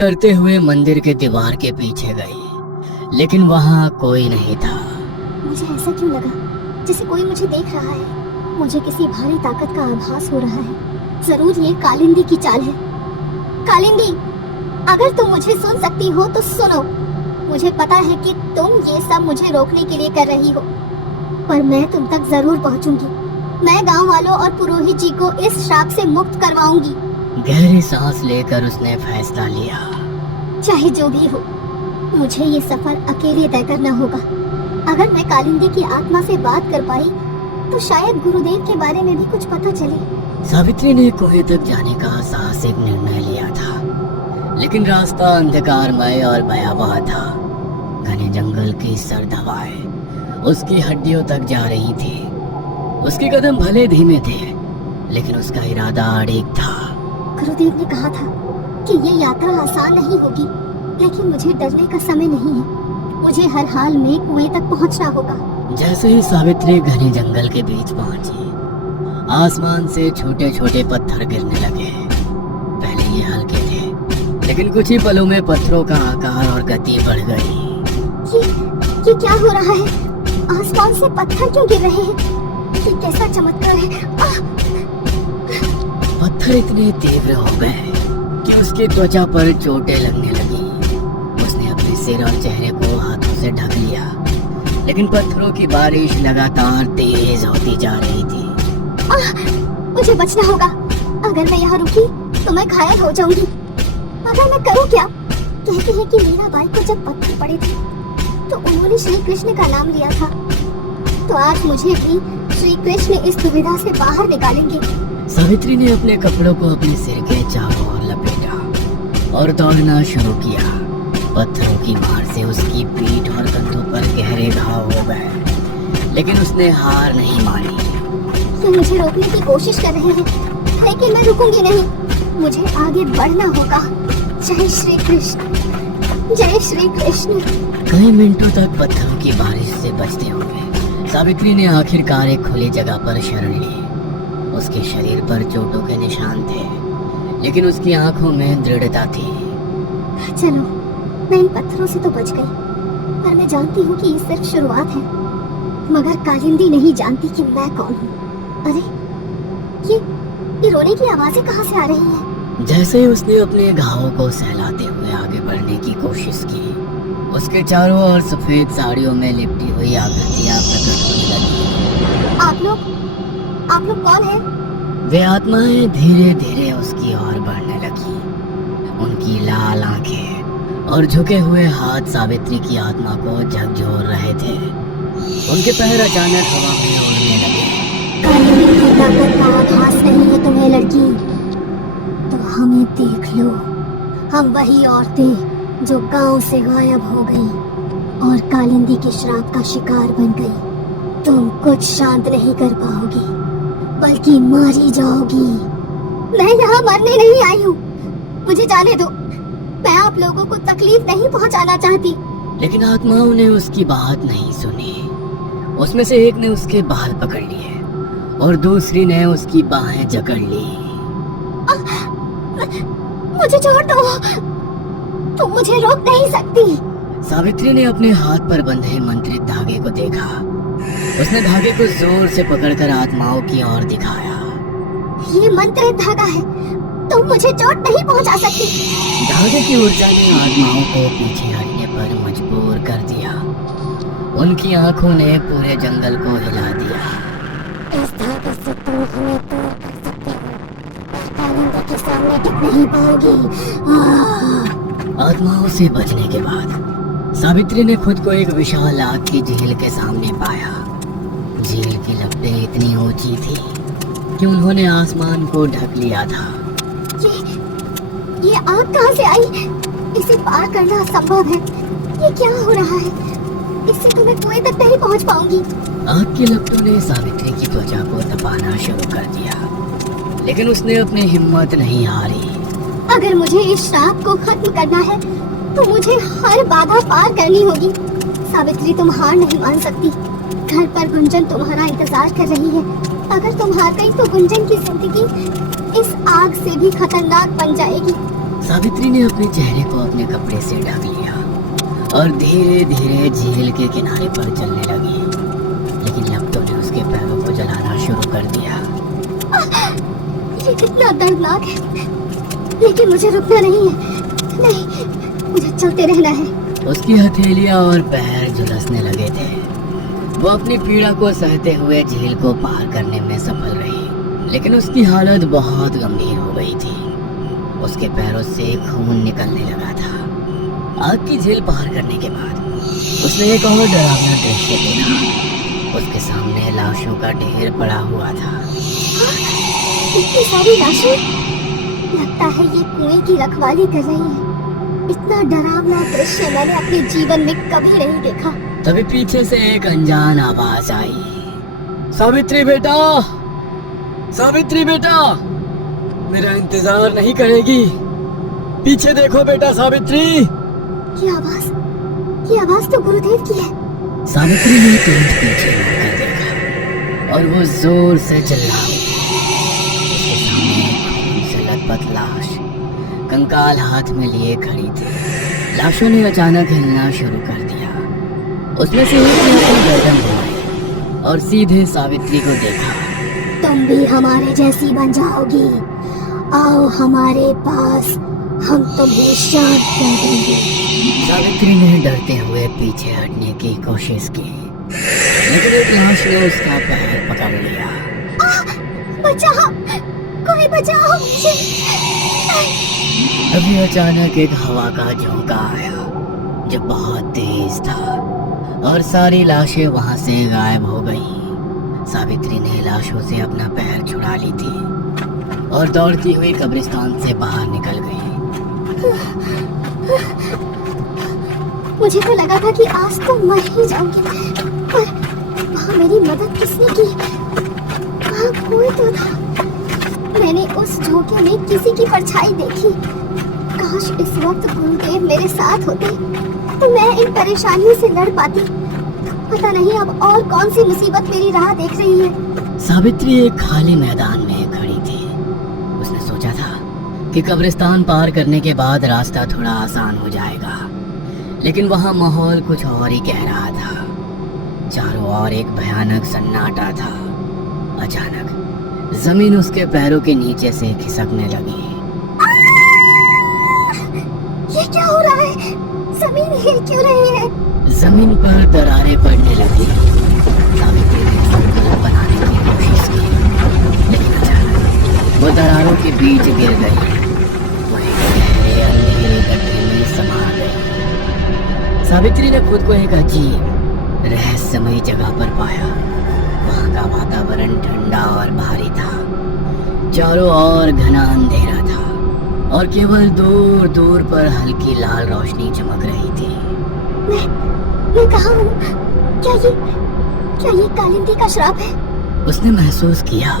करते हुए मंदिर के दीवार के पीछे गई, लेकिन वहां कोई नहीं था। मुझे ऐसा क्यों लगा जैसे कोई मुझे देख रहा है। मुझे किसी भारी ताकत का आभास हो रहा है। जरूर ये कालिंदी की चाल है। कालिंदी, अगर तुम मुझे सुन सकती हो तो सुनो। मुझे पता है कि तुम ये सब मुझे रोकने के लिए कर रही हो, पर मैं तुम तक जरूर पहुंचूंगी। मैं गांव वालों और पुरोहित जी को इस श्राप से मुक्त करवाऊंगी। गहरी सांस लेकर उसने फैसला लिया। चाहे जो भी हो, मुझे ये सफर अकेले तय करना होगा। अगर मैं कालिंदी की आत्मा से बात कर पाई तो शायद गुरुदेव के बारे में भी कुछ पता चले। सावित्री ने कुएं तक जाने का साहसिक निर्णय लिया था, लेकिन रास्ता अंधकारमय और भयावह था। घने जंगल की सर्द हवाएं उसकी हड्डियों तक जा रही थी। उसके कदम भले धीमे थे, लेकिन उसका इरादा अड़िग था। गुरुदेव ने कहा था कि ये यात्रा आसान नहीं होगी, लेकिन मुझे डरने का समय नहीं है। मुझे हर हाल में कुएं तक पहुंचना होगा। जैसे ही सावित्री घने जंगल के बीच पहुंची, आसमान से छोटे छोटे पत्थर गिरने लगे। पहले ये हल्के थे, लेकिन कुछ ही पलों में पत्थरों का आकार और गति बढ़ गई। ये क्या हो रहा है? आसमान से पत्थर क्यों गिर रहे हैं? ये कैसा चमत्कार है? पत्थर इतने तीव्र हो गए कि उसकी त्वचा पर चोटें लगने लगी। उसने अपने सिर और चेहरे को हाथों से ढक लिया, लेकिन पत्थरों की बारिश लगातार तेज होती जा रही थी। मुझे बचना होगा। अगर मैं यहाँ रुकी तो मैं घायल हो जाऊंगी। मगर मैं करूँ क्या? कहते हैं कि मीराबाई को जब पत्थर पड़े थे तो उन्होंने श्री कृष्ण का नाम लिया था। तो आज मुझे भी श्री कृष्ण इस दुविधा से बाहर निकालेंगे। सावित्री ने अपने कपड़ों को अपने सिर के चारों ओर लपेटा और दौड़ना शुरू किया। पत्थरों की मार से उसकी पीठ और कंधों पर गहरे घाव हो गए, लेकिन उसने हार नहीं मानी। ये मुझे रोकने की कोशिश कर रहे हैं, लेकिन मैं रुकूंगी नहीं। मुझे आगे बढ़ना होगा। जय श्री कृष्ण, जय श्री कृष्ण। कई मिनटों तक पत्थरों की बारिश से बचते हुए सावित्री ने आखिरकार एक खुली जगह पर शरण ली। उसके शरीर पर चोटों के निशान थे, लेकिन उसकी आंखों में दृढ़ता थी। चलो, मैं इन पत्थरों से तो बच गई, पर मैं जानती हूँ कि ये सिर्फ शुरुआत है। मगर कालिंदी नहीं जानती कि मैं कौन हूँ। अरे, ये रोने की आवाजें कहाँ से आ रही हैं? जैसे ही उसने अपने घावों को सहलाते हुए आगे बढ़ने की कोशिश की, उसके चारों ओर सफेद साड़ियों में लिपटी हुई आकृतियां प्रकट होने लगी। आप लोग कौन हैं? वे आत्माएं धीरे धीरे उसकी ओर बढ़ने लगी। उनकी लाल आंखें और झुके हुए हाथ सावित्री की आत्मा को झकझोर रहे थे। उनके पैर अचानक हवा में उड़ने लगे। कालिंदी की ताकत का आभास नहीं है तुम्हें लड़की? तो हमें देख लो। हम वही औरतें जो गांव से गायब हो गई और कालिंदी के श्राप का शिकार बन गई। तुम कुछ शांत नहीं कर पाओगी, बल्कि मारी जाओगी। मैं यहाँ मरने नहीं आई हूँ, मुझे जाने दो। मैं आप लोगों को तकलीफ नहीं पहुँचाना चाहती। लेकिन आत्माओं ने उसकी बात नहीं सुनी। उसमें से एक ने उसके बाल पकड़ लिए और दूसरी ने उसकी बाहें जकड़ ली। मुझे छोड़ दो, तुम मुझे रोक नहीं सकती। सावित्री ने अपने हाथ पर बंधे मंत्रित धागे को देखा। उसने धागे को जोर से पकड़कर आत्माओं की ओर दिखाया। ये मंत्रित धागा है, तुम मुझे चोट नहीं पहुंचा सकती। धागे की ऊर्जा ने आत्माओं को पीछे हटने पर मजबूर कर दिया। उनकी आंखों ने पूरे जंगल को हिला दिया। इस धागे से तुम हमें दूर कर सकते हो, पर कालिंदी के सामने टिक नहीं पाओगी। आत्माओं से बचने के बाद सावित्री ने खुद को एक विशाल आग की झील के सामने पाया। झील की लपटें इतनी ऊंची थी कि उन्होंने आसमान को ढक लिया था। ये आग कहाँ से आई? इसे पार करना असंभव है। ये क्या हो रहा है? इससे तो मैं कुएं तक नहीं पहुंच पाऊंगी। आग की लपटों ने सावित्री की त्वचा को तपाना शुरू कर दिया, लेकिन उसने अपनी हिम्मत नहीं हारी। अगर मुझे इस श्राप को खत्म करना है तो मुझे हर बाधा पार करनी होगी। सावित्री, तुम हार नहीं मान सकती। घर पर गुंजन तुम्हारा इंतजार कर रही है। अगर तुम हार गई तो गुंजन की जिंदगी इस आग से भी खतरनाक बन जाएगी। सावित्री ने अपने चेहरे को अपने कपड़े से ढक लिया और धीरे धीरे झील के किनारे पर चलने लगी, लेकिन लपटों ने उसके पैरों को जलाना शुरू कर दिया। ये कितना दर्दनाक है, लेकिन मुझे रुकना नहीं है। नहीं, मुझे चलते रहना है। उसकी हथेलियां और पैर झुलसने लगे थे। वो अपनी पीड़ा को सहते हुए झील को पार करने में सफल रही, लेकिन उसकी हालत बहुत गंभीर हो गई थी। उसके पैरों से खून निकलने लगा था। आग की झील पार करने के बाद उसने एक और डरावना दृश्य देखा। उसके सामने लाशों का ढेर पड़ा हुआ था। इतनी सारी लाशें, लगता है ये कुएं की रखवाली कर रही है। इतना डरावना दृश्य मैंने अपने जीवन में कभी नहीं देखा। तभी पीछे से एक अनजान आवाज आई, सावित्री बेटा, सावित्री बेटा, मेरा इंतजार नहीं करेगी? पीछे देखो बेटा सावित्री। ये आवाज तो गुरुदेव की है। सावित्री ने तुरंत पीछे मुड़कर देखा और वो जोर से चिल्ला उठी। उसके सामने खून से लथपथ लाश कंकाल हाथ में लिए खड़ी थी। लाशों ने अचानक हिलना शुरू कर दिया। उसमें से एक ने अपनी गर्दन घुमाई और सीधे सावित्री को देखा। तुम भी हमारे जैसी बन जाओगी, आओ हमारे पास, हम तुम्हें शांत कर देंगे। सावित्री ने डरते हुए पीछे हटने की कोशिश की, लेकिन एक लाश ने उसका पैर पकड़ लिया। बचाओ, कोई बचाओ मुझे। अभी अचानक एक हवा का झोंका आया जो बहुत तेज था और सारी लाशें वहां से गायब हो गईं। सावित्री ने लाशों से अपना पैर छुड़ा ली थी और दौड़ती हुई कब्रिस्तान से बाहर निकल गई। मुझे तो लगा था कि आज तो मर ही जाऊंगी, पर वहाँ मेरी मदद किसने की? वहाँ कोई तो था। मैंने उस झोंके में किसी की परछाई देखी। काश इस वक्त गुरुदेव मेरे साथ होते तो मैं इन परेशानियों से लड़ पाती। पता नहीं अब और कौन सी मुसीबत मेरी राह देख रही है। सावित्री एक खाली मैदान में खड़ी थी। उसने सोचा था कि कब्रिस्तान पार करने के बाद रास्ता थोड़ा आसान हो जाएगा, लेकिन वहाँ माहौल कुछ और ही कह रहा था। चारों ओर एक भयानक सन्नाटा था। अचानक जमीन उसके पैरों के नीचे से खिसकने लगी। ये क्या हो रहा है? जमीन हिल क्यों रही है? जमीन पर दरारें पड़ने लगी। सावित्री ने संतुलन बनाने की कोशिश की, लेकिन अचानक वो दरारों के बीच गिर गई। वो एक गहरे अंधेरे गड्ढे में समा गई। सावित्री ने खुद को एक अजीब रहस्यमयी जगह पर पाया। वहाँ का वातावरण ठंडा और भारी था। चारों ओर घना अंधेरा था और केवल दूर दूर पर हल्की लाल रोशनी चमक रही थी। मैं कहाँ हूँ? क्या ये कालिंदी का श्राप है? उसने महसूस किया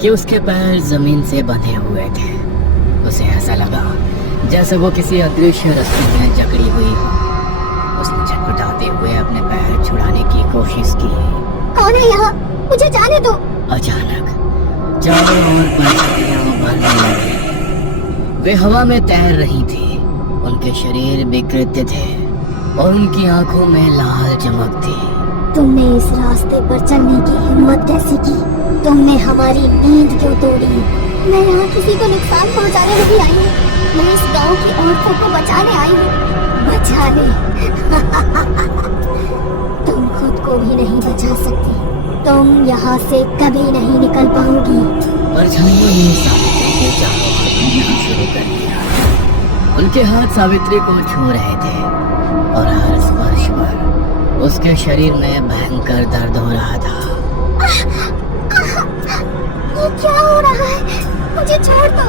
कि उसके पैर जमीन से बंधे हुए थे। उसे ऐसा लगा जैसे वो किसी अदृश्य रस्सी में जकड़ी हुई हो। उसने छटपटाते हुए अपने पैर छुड़ाने की कोशिश की। कौन है यहाँ? मुझे जाने दो। अचानक चारों ओर पंछियां उभरने लगी। वे हवा में तैर रही थी। उनके शरीर विकृत थे और उनकी आंखों में लाल चमक थी। तुमने इस रास्ते पर चलने की हिम्मत कैसे की? तुमने हमारी नींद क्यों तोड़ी? मैं यहाँ किसी को नुकसान पहुँचाने नहीं आई हूँ। मैं इस गांव की औरतों को बचाने आई हूँ। बचाने? तुम खुद को भी नहीं बचा सकती। तुम यहाँ से कभी नहीं निकल पाओगी। परछाइयों ने सावित्री के चारों ओर घूमना शुरू कर दिया। उनके हाथ सावित्री को छू रहे थे और हर स्पर्श पर उसके शरीर में भयंकर दर्द हो रहा था। ये क्या हो रहा है? मुझे छोड़ दो।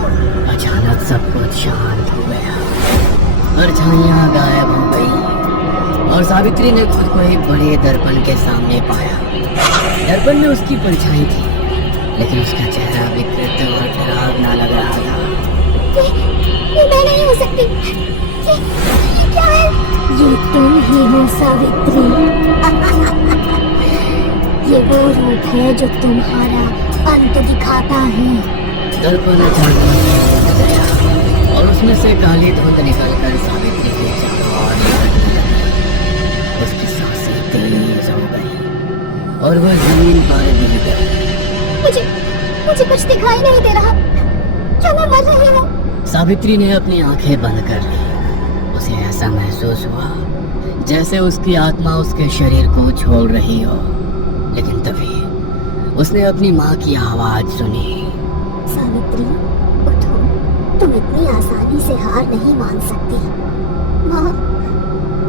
अचानक सब कुछ शांत हो गया। परछाइयां गायब हो गई और सावित्री ने खुद को एक बड़े दर्पण के सामने पाया। दर्पण में उसकी परछाई थी, लेकिन उसका चेहरा विकृत और डरावना लग रहा था। ये मैं नहीं हो सकती। ये क्या है? ये तुम ही हो सावित्री। ये वो रूप है जो तुम्हारा अंत दिखाता है। दर्पण अचानक टूट गया और उसमें से काली धुंध निकलकर सावित्री के चारों ओर लपटने लगी। उसकी सांसें तेज हो गई और वह जमीन पर गिर गई। मुझे कुछ दिखाई नहीं दे रहा। क्या मैं मर रही हूँ? सावित्री ने अपनी आंखें बंद कर ली। उसे ऐसा महसूस हुआ जैसे उसकी आत्मा उसके शरीर को छोड़ रही हो। लेकिन तभी उसने अपनी माँ की आवाज सुनी। सावित्री, उठो। तुम इतनी आसानी से हार नहीं मान सकती। माँ,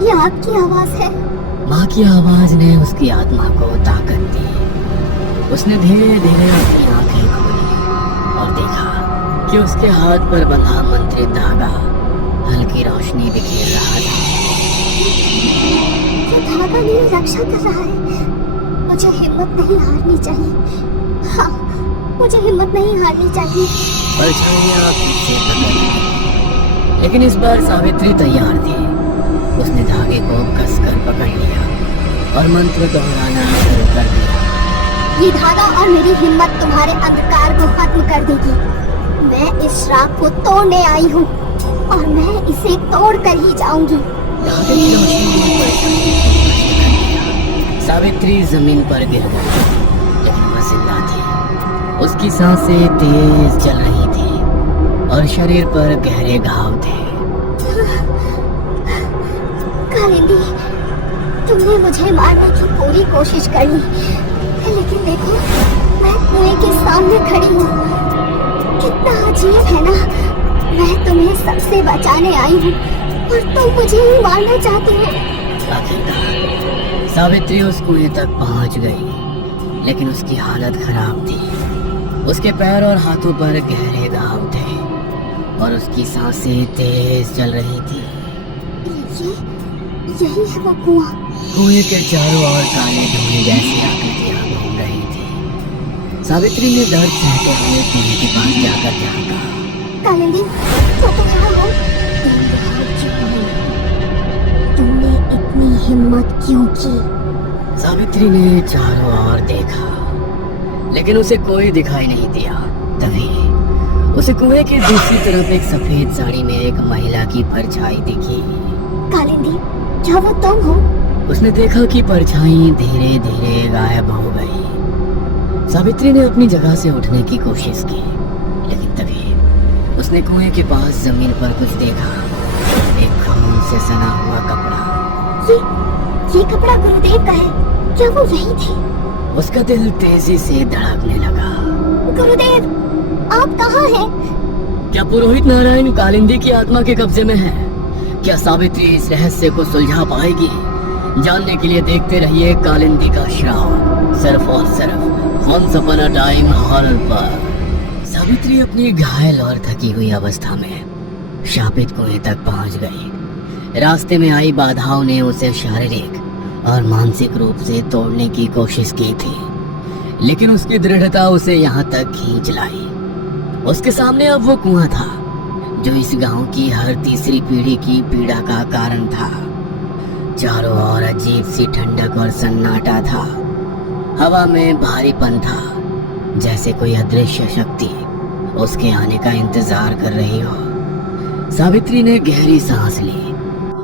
ये आपकी आवाज है। माँ की आवाज ने उसकी आत्मा को ताकत दी। उसने धीरे धीरे अपनी आंखें खोली और देखा कि उसके हाथ पर बंधा मंत्रित धागा हल्की रोशनी बिखेर रहा था। ये धागा मेरी रक्षा कर रहा है। मुझे हिम्मत नहीं हारनी चाहिए। हाँ, मुझे हिम्मत नहीं हारनी चाहिए। परछाइयां पीछे पकड़ ली, लेकिन इस बार सावित्री तैयार थी। उसने धागे को कसकर पकड़ लिया और मंत्र दोहराना शुरू कर दिया। ये धागा और मेरी हिम्मत तुम्हारे अंधकार को खत्म कर देगी। मैं इस श्राप को तोड़ने आई हूँ और मैं इसे तोड़ कर ही जाऊंगी। धागे की रोशनी ने परछाइयों को नष्ट कर दिया। सावित्री जमीन पर गिर गई, लेकिन वह जिंदा थी। उसकी सांसें तेज चल रही थी और शरीर पर गहरे घाव थे। कालिंदी, तुमने मुझे मारने की पूरी कोशिश कर ली, लेकिन देखो, मैं कुएं के सामने खड़ी हूँ। कितना अजीब है ना, मैं तुम्हें सबसे बचाने आई हूँ और तुम मुझे ही मारना चाहती हो। आखिरकार सावित्री उस कुएं तक पहुंच गई, लेकिन उसकी हालत खराब थी। उसके पैर और हाथों पर गहरे घाव थे और उसकी सांसें तेज चल रही थी। यही है वो कुआं। कुएं के चारों ओर काले धुएं जैसी आकृतियां घूम रही थी। सावित्री ने दर्द सहते हुए कुएं के पास जाकर झांका। कालिंदी, क्या तुम यहाँ हो? तुमने इतनी हिम्मत क्यों की? सावित्री ने चारों ओर देखा, लेकिन उसे कोई दिखाई नहीं दिया। तभी उसे कुएं के दूसरी तरफ एक सफेद साड़ी में एक महिला की परछाई दिखी। कालिंदी, क्या वो तुम हो? उसने देखा कि परछाई धीरे धीरे गायब हो गई। सावित्री ने अपनी जगह से उठने की कोशिश की, लेकिन तभी उसने कुएं के पास जमीन पर कुछ देखा। एक खून से सना हुआ कपड़ा। ये कपड़ा गुरुदेव का है। क्या वो वही थे? उसका दिल तेजी से धड़कने लगा। गुरुदेव, आप कहाँ हैं? क्या पुरोहित नारायण कालिंदी की आत्मा के कब्जे में है? क्या सावित्री इस रहस्य को सुलझा पाएगी? जानने के लिए देखते रहिए कालिंदी का श्राप, सिर्फ और सिर्फ once upon a time horror पर। सावित्री अपनी घायल और थकी हुई अवस्था में शापित कुएं तक पहुंच गई। रास्ते में आई बाधाओं ने उसे शारीरिक और मानसिक रूप से तोड़ने की कोशिश की थी, लेकिन उसकी दृढ़ता उसे यहाँ तक खींच लाई। उसके सामने अब वो कुआं था जो इस गांव की हर तीसरी पीढ़ी की पीड़ा का कारण था। चारों ओर अजीब सी ठंडक और सन्नाटा था। हवा में भारीपन था, जैसे कोई अदृश्य शक्ति उसके आने का इंतजार कर रही हो। सावित्री ने गहरी सांस ली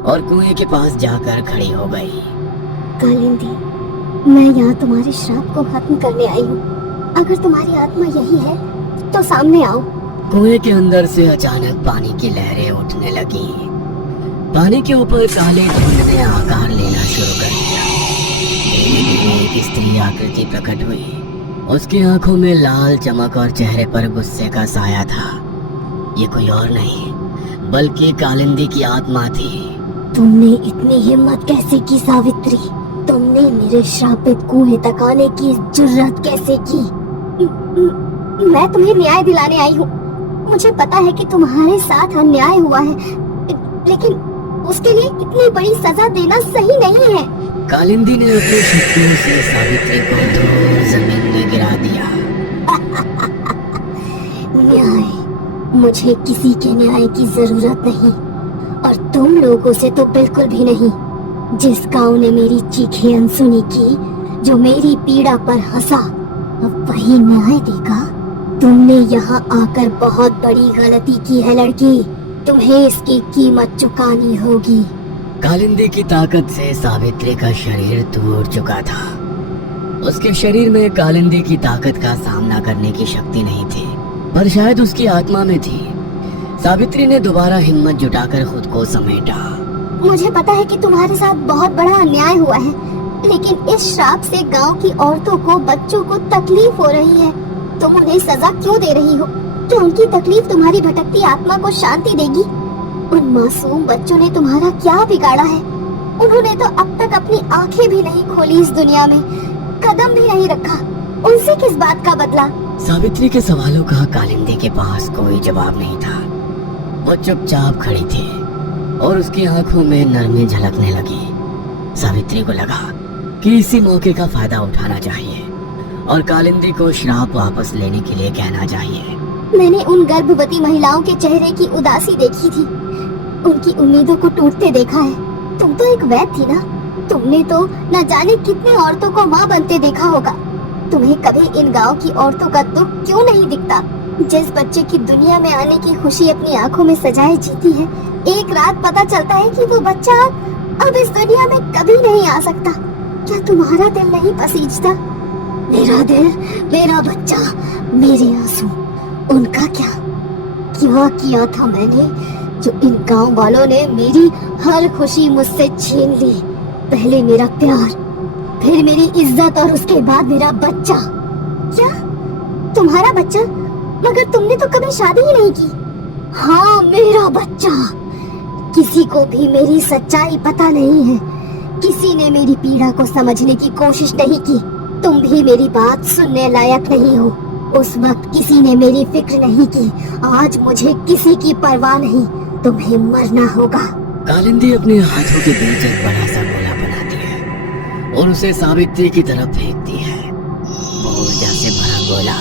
और कुएं के पास जाकर खड़ी हो गई। कालिंदी, मैं यहाँ तुम्हारे श्राप को खत्म करने आई हूँ। अगर तुम्हारी आत्मा यही है तो सामने आओ। कुएं के अंदर से अचानक पानी की लहरें उठने लगी। पानी के ऊपर काले धुंध ने आकार लेना शुरू कर दिया। धीरे धीरे एक स्त्री आकृति प्रकट हुई। उसकी आंखों में लाल चमक और चेहरे पर गुस्से का साया था। ये कोई और नहीं बल्कि कालिंदी की आत्मा थी। तुमने इतनी हिम्मत कैसे की सावित्री? तुमने मेरे श्रापित कुएं तक आने की जुर्रत कैसे की? मैं तुम्हें न्याय दिलाने आई हूँ। मुझे पता है कि तुम्हारे साथ अन्याय हुआ है, लेकिन उसके लिए इतनी बड़ी सजा देना सही नहीं है। कालिंदी ने अपनी शक्तियों से सावित्री को दूर जमीन में गिरा दिया। न्याय? मुझे किसी के न्याय की जरूरत नहीं, और तुम लोगों से तो बिल्कुल भी नहीं। जिस गांव ने मेरी चीखें अनसुनी की, जो मेरी पीड़ा पर हंसा, अब वही न्याय देगा। तुमने यहाँ आकर बहुत बड़ी गलती की है लड़की। तुम्हें इसकी कीमत चुकानी होगी। कालिंदी की ताकत से सावित्री का शरीर टूट चुका था। उसके शरीर में कालिंदी की ताकत का सामना करने की शक्ति नहीं थी, पर शायद उसकी आत्मा में थी। सावित्री ने दोबारा हिम्मत जुटाकर खुद को समेटा। मुझे पता है कि तुम्हारे साथ बहुत बड़ा अन्याय हुआ है, लेकिन इस श्राप से गांव की औरतों को, बच्चों को तकलीफ हो रही है। तुम उन्हें सजा क्यों दे रही हो? क्या उनकी तकलीफ तुम्हारी भटकती आत्मा को शांति देगी? उन मासूम बच्चों ने तुम्हारा क्या बिगाड़ा है? उन्होंने तो अब तक अपनी आंखें भी नहीं खोली, इस दुनिया में कदम भी नहीं रखा। उनसे किस बात का बदला? सावित्री के सवालों का कालिंदी के पास कोई जवाब नहीं था। वो चुपचाप खड़ी थी और उसकी आंखों में नरमी झलकने लगी। सावित्री को लगा कि इसी मौके का फायदा उठाना चाहिए और कालिंदी को श्राप वापस लेने के लिए कहना चाहिए। मैंने उन गर्भवती महिलाओं के चेहरे की उदासी देखी थी, उनकी उम्मीदों को टूटते देखा है। तुम तो एक वैद्य थी ना, तुमने तो न जाने कितने औरतों को माँ बनते देखा होगा। तुम्हें कभी इन गांव की औरतों का दुख क्यों नहीं दिखता? जिस बच्चे की दुनिया में आने की खुशी अपनी आंखों में सजाए जीती है, एक रात पता चलता है कि वो बच्चा अब इस दुनिया में कभी नहीं आ सकता। क्या तुम्हारा दिल नहीं पसीजता? मेरा दिल, मेरा बच्चा, मेरे आंसू, उनका क्या किया था मैंने, जो इन गांव वालों ने मेरी हर खुशी मुझसे छीन ली। पहले मेरा प्यार, फिर मेरी इज्जत और उसके बाद मेरा बच्चा। क्या तुम्हारा बच्चा? मगर तुमने तो कभी शादी ही नहीं की। हाँ, मेरा बच्चा। किसी को भी मेरी सच्चाई पता नहीं है, किसी ने मेरी पीड़ा को समझने की कोशिश नहीं की। तुम भी मेरी बात सुनने लायक नहीं हो। उस वक्त किसी ने मेरी फिक्र नहीं की, आज मुझे किसी की परवाह नहीं। तुम्हें मरना होगा। कालिंदी अपने हाथों के बीच एक बड़ा सा गोला बनाती है और उसे सावित्री की तरफ फेंकती है। वो ऊर्जा से भरा गोला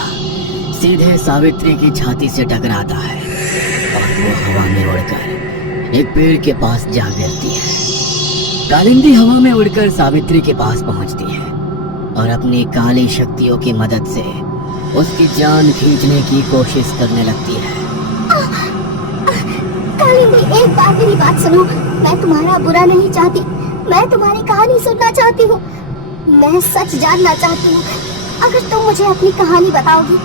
सीधे सावित्री की छाती से टकराता है और वो हवा में उड़कर एक पेड़ के पास जा गिरती है। कालिंदी हवा में उड़कर सावित्री के पास पहुंचती है और अपनी काली शक्तियों की मदद से उसकी जान खींचने की कोशिश करने लगती है। कालिंदी, एक बार मेरी बात सुनो। मैं तुम्हारा बुरा नहीं चाहती, मैं तुम्हारी कहानी सुनना चाहती हूँ। मैं सच जानना चाहती हूँ। अगर तुम मुझे अपनी कहानी बताओगी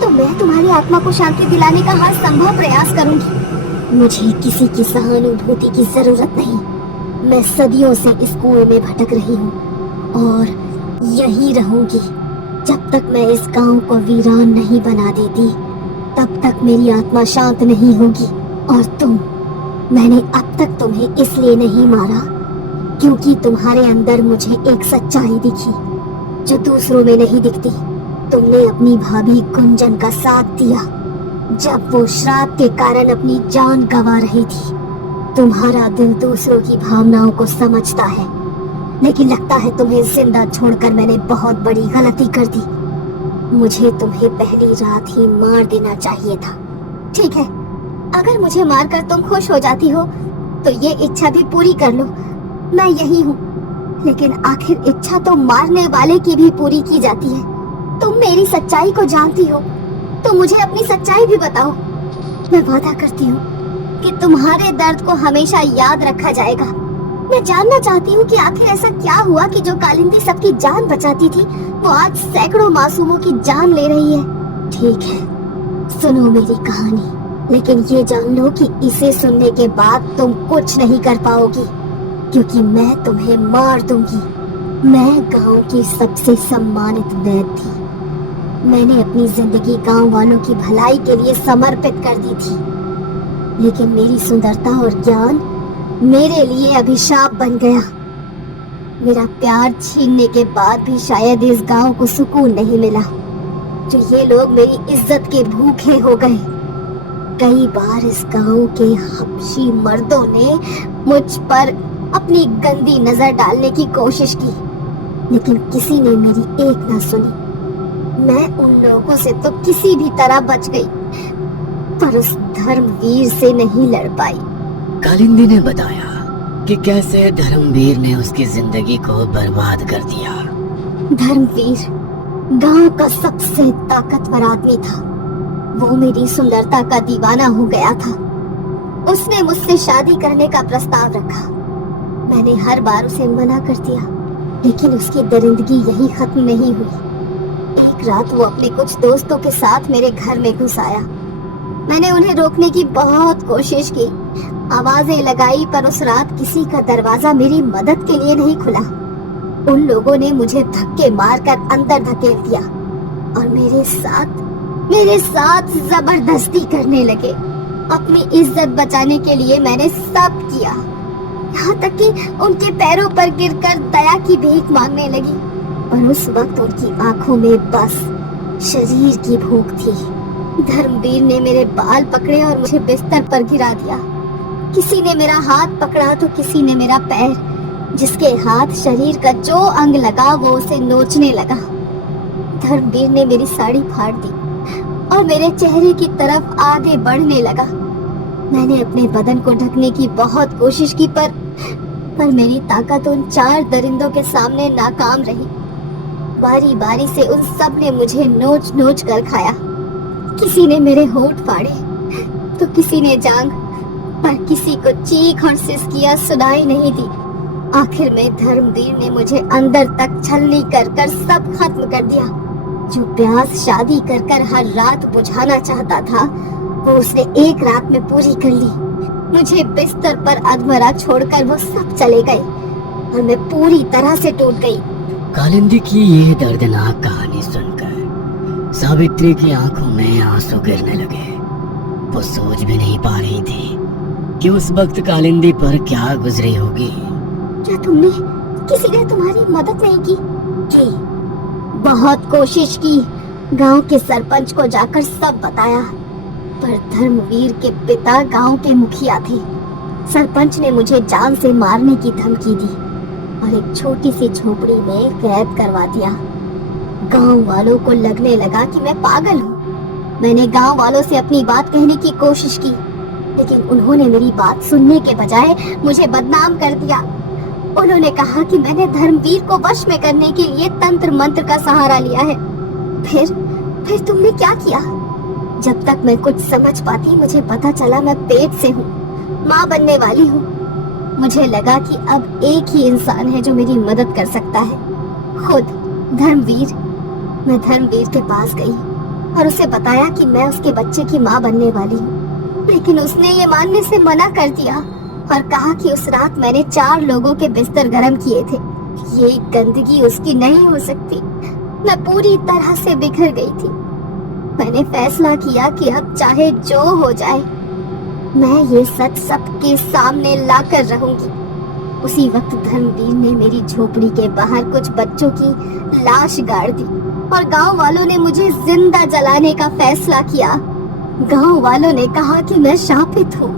तो मैं तुम्हारी आत्मा को शांति दिलाने का हर संभव प्रयास करूंगी। मुझे किसी की सहानुभूति की जरूरत नहीं। मैं सदियों से इस कुएं में भटक रही हूँ और यही रहूंगी जब तक मैं इस गांव को वीरान नहीं बना देती। तब तक मेरी आत्मा शांत नहीं होगी। और मैंने अब तक तुम्हें इसलिए नहीं मारा क्योंकि तुम्हारे अंदर मुझे एक सच्चाई दिखी जो दूसरों में नहीं दिखती। तुमने अपनी भाभी गुंजन का साथ दिया जब वो श्राप के कारण अपनी जान गंवा रही थी। तुम्हारा दिल दूसरों की भावनाओं को समझता है, लेकिन लगता है तुम्हें जिंदा छोड़कर मैंने बहुत बड़ी गलती कर दी। मुझे तुम्हें पहली रात ही मार देना चाहिए था। ठीक है, अगर मुझे मारकर तुम खुश हो जाती हो तो ये इच्छा भी पूरी कर लो। मैं यही हूँ, लेकिन आखिर इच्छा तो मारने वाले की भी पूरी की जाती है। तुम मेरी सच्चाई को जानती हो तो मुझे अपनी सच्चाई भी बताओ। मैं वादा करती हूँ कि तुम्हारे दर्द को हमेशा याद रखा जाएगा। मैं जानना चाहती हूँ कि आखिर ऐसा क्या हुआ कि जो कालिंदी सबकी जान बचाती थी वो आज सैकड़ों मासूमों की जान ले रही है। ठीक है, सुनो मेरी कहानी, लेकिन ये जान लो कि इसे सुनने के बाद तुम कुछ नहीं कर पाओगी, क्योंकि मैं तुम्हें मार दूंगी। मैं गांव की सबसे सम्मानित वैद्य थी। मैंने अपनी जिंदगी गांव वालों की भलाई के लिए समर्पित कर दी थी, लेकिन मेरी सुंदरता और ज्ञान मेरे लिए अभिशाप बन गया। मेरा प्यार छीनने के बाद भी शायद इस गांव को सुकून नहीं मिला। जो ये लोग मेरी इज्जत के भूखे हो गए। कई बार इस गांव के हबशी मर्दों ने मुझ पर अपनी गंदी नजर डालने की कोशिश की, लेकिन किसी ने मेरी एक ना सुनी। मैं उन लोगों से तो किसी भी तरह बच गई, पर उस धर्मवीर से नहीं लड़ पाई। कालिंदी ने बताया कि कैसे धर्मवीर ने उसकी जिंदगी को बर्बाद कर दिया। धर्मवीर गांव का सबसे ताकतवर आदमी था। वो मेरी सुंदरता का दीवाना हो गया था। उसने मुझसे शादी करने का प्रस्ताव रखा। मैंने हर बार उसे मना कर दिया, लेकिन उसकी दरिंदगी यही खत्म नहीं हुई। एक रात वो अपने कुछ दोस्तों के साथ मेरे घर में घुस आया। मैंने उन्हें रोकने की बहुत कोशिश की, आवाजें लगाई, पर उस रात किसी का दरवाजा मेरी मदद के लिए नहीं खुला। उन लोगों ने मुझे धक्के मारकर अंदर धकेल दिया और मेरे साथ जबरदस्ती करने लगे। अपनी इज्जत बचाने के लिए मैंने सब किया, यहाँ तक कि उनके पैरों पर गिरकर दया की भीख मांगने लगी। पर उस वक्त उनकी आंखों में बस शरीर की भूख थी। धर्मवीर ने मेरे बाल पकड़े और मुझे बिस्तर पर गिरा दिया। किसी ने मेरा हाथ पकड़ा तो किसी ने मेरा पैर। जिसके हाथ शरीर का जो अंग लगा वो उसे नोचने लगा। धर्मवीर ने मेरी साड़ी फाड़ दी और मेरे चेहरे की तरफ आगे बढ़ने लगा। मैंने अपने बदन को ढकने की बहुत कोशिश की, पर मेरी ताकत उन 4 दरिंदों के सामने नाकाम रही। बारी बारी से उन सब ने मुझे नोच नोच कर खाया। किसी ने मेरे होंठ फाड़े तो किसी ने जांग, पर किसी को चीख और सिसकियां सुनाई नहीं दी। आखिर में धर्मवीर ने मुझे अंदर तक छलनी कर कर सब खत्म कर दिया। जो प्यास शादी कर कर हर रात बुझाना चाहता था, वो उसने एक रात में पूरी कर ली। मुझे बिस्तर पर अधमरा छोड़कर वो सब चले गए और मैं पूरी तरह से टूट गई। कालिंदी की ये दर्दनाक कहानी सुनकर सावित्री की आंखों में आंसू गिरने लगे। वो सोच भी नहीं पा रही थी कि उस वक्त कालिंदी पर क्या गुजरी होगी। क्या किसी ने तुम्हारी मदद नहीं की? बहुत कोशिश की, गांव के सरपंच को जाकर सब बताया, पर धर्मवीर के पिता गांव के मुखिया थे। सरपंच ने मुझे जान से मारने की धमकी दी और एक छोटी सी झोपड़ी में कैद करवा दिया। गांव वालों को लगने लगा कि मैं पागल हूँ। मैंने गांव वालों से अपनी बात कहने की कोशिश की, लेकिन उन्होंने मेरी बात सुनने के बजाय मुझे बदनाम कर दिया। उन्होंने कहा कि मैंने धर्मवीर को वश में करने के लिए तंत्र मंत्र का सहारा लिया है। फिर तुमने क्या किया? जब तक मैं कुछ समझ पाती, मुझे पता चला मैं पेट से हूँ, माँ बनने वाली हूँ। मुझे लगा कि अब एक ही इंसान है जो मेरी मदद कर सकता है, खुद धर्मवीर। मैं धर्मवीर के पास गई और उसे बताया कि मैं उसके बच्चे की माँ बनने वाली हूँ, लेकिन उसने ये मानने से मना कर दिया और कहा कि उस रात मैंने 4 लोगों के बिस्तर गर्म किए थे। ये गंदगी उसकी नहीं हो सकती। मैं पूरी तरह से बिखर गई थी। मैंने फैसला किया कि अब चाहे जो हो जाए, मैं ये सच सबके सामने लाकर रहूंगी। उसी वक्त धर्मवीर ने मेरी झोपड़ी के बाहर कुछ बच्चों की लाश गाड़ दी और गांव वालों ने मुझे जिंदा जलाने का फैसला किया। गांव वालों ने कहा कि मैं शापित हूँ।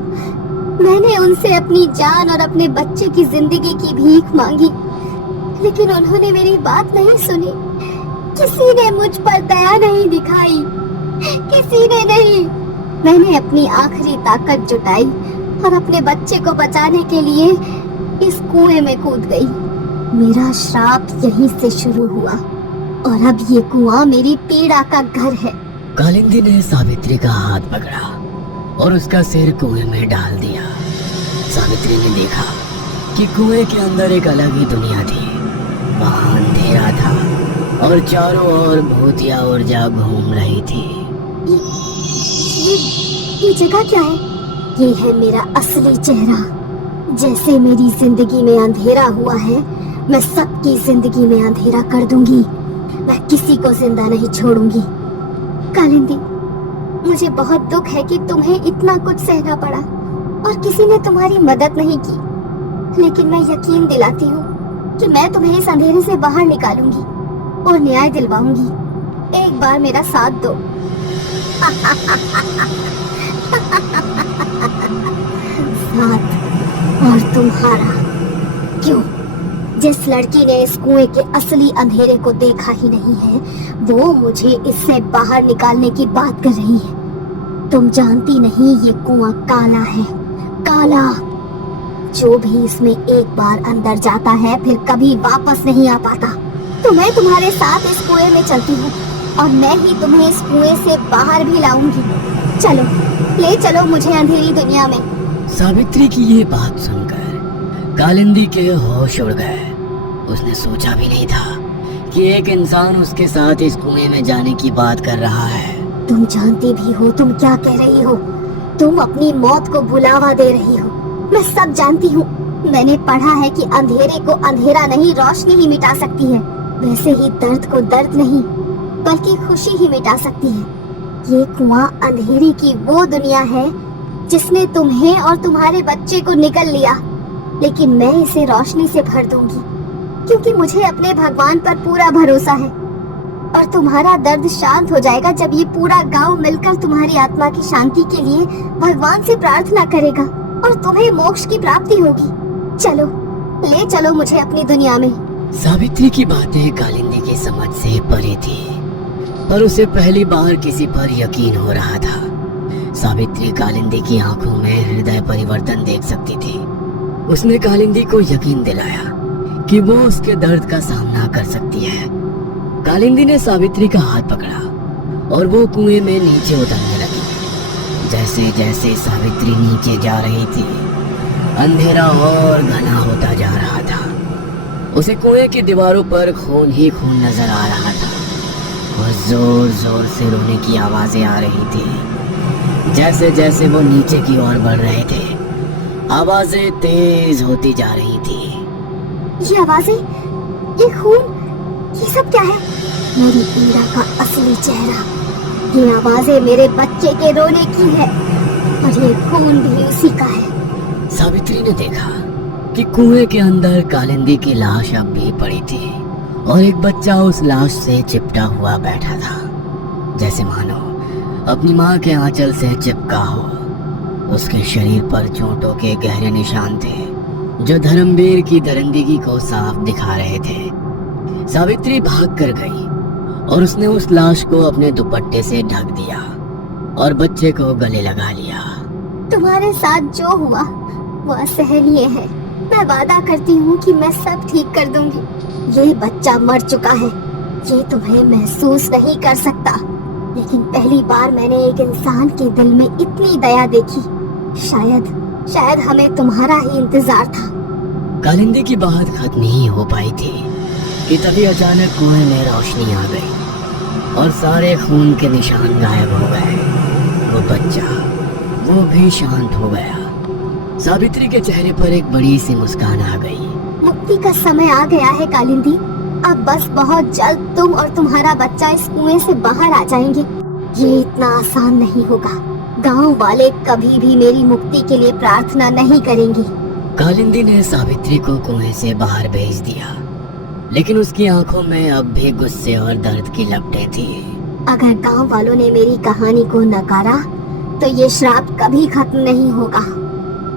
मैंने उनसे अपनी जान और अपने बच्चे की जिंदगी की भीख मांगी, लेकिन उन्होंने मेरी बात नहीं सुनी। किसी ने मुझ पर दया नहीं दिखाई, किसी ने नहीं। मैंने अपनी आखिरी ताकत जुटाई और अपने बच्चे को बचाने के लिए इस कुएं में कूद गई। मेरा श्राप यहीं से शुरू हुआ और अब ये कुआं मेरी पीड़ा का घर है। कालिंदी ने सावित्री का हाथ पकड़ा और उसका सिर कुएं में डाल दिया। सावित्री ने देखा कि कुएं के अंदर एक अलग ही दुनिया थी। वहां अंधेरा था और चारों ओर भूतिया ऊर्जा घूम रही थी। ये जगह क्या है? ये है मेरा असली चेहरा। जैसे मेरी जिंदगी में अंधेरा हुआ है, मैं सबकी जिंदगी में अंधेरा कर दूंगी। मैं किसी को जिंदा नहीं छोड़ूंगी। कालिंदी, मुझे बहुत दुख है कि तुम्हें इतना कुछ सहना पड़ा और किसी ने तुम्हारी मदद नहीं की, लेकिन मैं यकीन दिलाती हूँ कि मैं तुम्हें इस अंधेरे से बाहर निकालूंगी और न्याय दिलवाऊंगी। एक बार मेरा साथ दो। साथ और तुम्हारा? क्यों? जिस लड़की ने इस कुएं के असली अंधेरे को देखा ही नहीं है, वो मुझे इससे बाहर निकालने की बात कर रही है। तुम जानती नहीं, ये कुआं काला है, काला। जो भी इसमें एक बार अंदर जाता है फिर कभी वापस नहीं आ पाता। तो मैं तुम्हारे साथ इस कुएं में चलती हूँ और मैं ही तुम्हें इस कुएं से बाहर भी लाऊंगी। चलो, ले चलो मुझे अंधेरी दुनिया में। सावित्री की ये बात सुनकर कालिंदी के होश उड़ गए। उसने सोचा भी नहीं था कि एक इंसान उसके साथ इस कुएं में जाने की बात कर रहा है। तुम जानती भी हो तुम क्या कह रही हो। तुम अपनी मौत को बुलावा दे रही हो। मैं सब जानती हूँ। मैंने पढ़ा है कि अंधेरे को अंधेरा नहीं, रोशनी ही मिटा सकती है। वैसे ही दर्द को दर्द नहीं, बल्कि खुशी ही मिटा सकती है। ये कुआं अंधेरे की वो दुनिया है जिसने तुम्हें और तुम्हारे बच्चे को निगल लिया, लेकिन मैं इसे रोशनी से भर दूंगी, क्योंकि मुझे अपने भगवान पर पूरा भरोसा है। और तुम्हारा दर्द शांत हो जाएगा जब ये पूरा गांव मिलकर तुम्हारी आत्मा की शांति के लिए भगवान से प्रार्थना करेगा और तुम्हें मोक्ष की प्राप्ति होगी। चलो, ले चलो मुझे अपनी दुनिया में। सावित्री की बातें कालिंदी की समझ से परे थी, पर उसे पहली बार किसी पर यकीन हो रहा था। सावित्री कालिंदी की आंखों में हृदय परिवर्तन देख सकती थी। उसने कालिंदी को यकीन दिलाया कि वो उसके दर्द का सामना कर सकती है। कालिंदी ने सावित्री का हाथ पकड़ा और वो कुएं में नीचे उतरने लगी। जैसे जैसे सावित्री नीचे जा रही थी, अंधेरा और घना होता जा रहा था। उसे कुएं की दीवारों पर खून ही खून नजर आ रहा था और जोर जोर से रोने की आवाजें आ रही थी। जैसे जैसे वो नीचे की ओर बढ़ रहे थे, आवाजें तेज होती जा रही थी। ये आवाजें, ये खून, ये सब क्या है? मेरी पीड़ा का असली चेहरा। ये आवाजें मेरे बच्चे के रोने की है और ये खून भी उसी का है। सावित्री ने देखा कि कुएं के अंदर कालिंदी की लाश अब भी पड़ी थी और एक बच्चा उस लाश से चिपटा हुआ बैठा था, जैसे मानो अपनी माँ के आंचल से चिपका हो। उसके शरीर पर चोटों के गहरे निशान थे जो धर्मवीर की दरिंदगी को साफ दिखा रहे थे। सावित्री भाग कर गई और उसने उस लाश को अपने दुपट्टे से ढक दिया और बच्चे को गले लगा लिया। तुम्हारे साथ जो हुआ वो असहनीय है। मैं वादा करती हूँ कि मैं सब ठीक कर दूंगी। ये बच्चा मर चुका है, ये तुम्हें महसूस नहीं कर सकता, लेकिन पहली बार मैंने एक इंसान के दिल में इतनी दया देखी। शायद हमें तुम्हारा ही इंतजार था। कालिंदी की बात खत्म नहीं हो पाई थी कि तभी अचानक कुएं में रोशनी आ गई और सारे खून के निशान गायब हो गए। वो बच्चा, वो भी शांत हो गया। सावित्री के चेहरे पर एक बड़ी सी मुस्कान आ गई। मुक्ति का समय आ गया है कालिंदी। अब बस बहुत जल्द तुम और तुम्हारा बच्चा इस कुएं से बाहर आ जाएंगे। ये इतना आसान नहीं होगा। गांव वाले कभी भी मेरी मुक्ति के लिए प्रार्थना नहीं करेंगे। कालिंदी ने सावित्री को कुएं से बाहर भेज दिया, लेकिन उसकी आंखों में अब भी गुस्से और दर्द की लपटें थी। अगर गांव वालों ने मेरी कहानी को नकारा तो ये श्राप कभी खत्म नहीं होगा।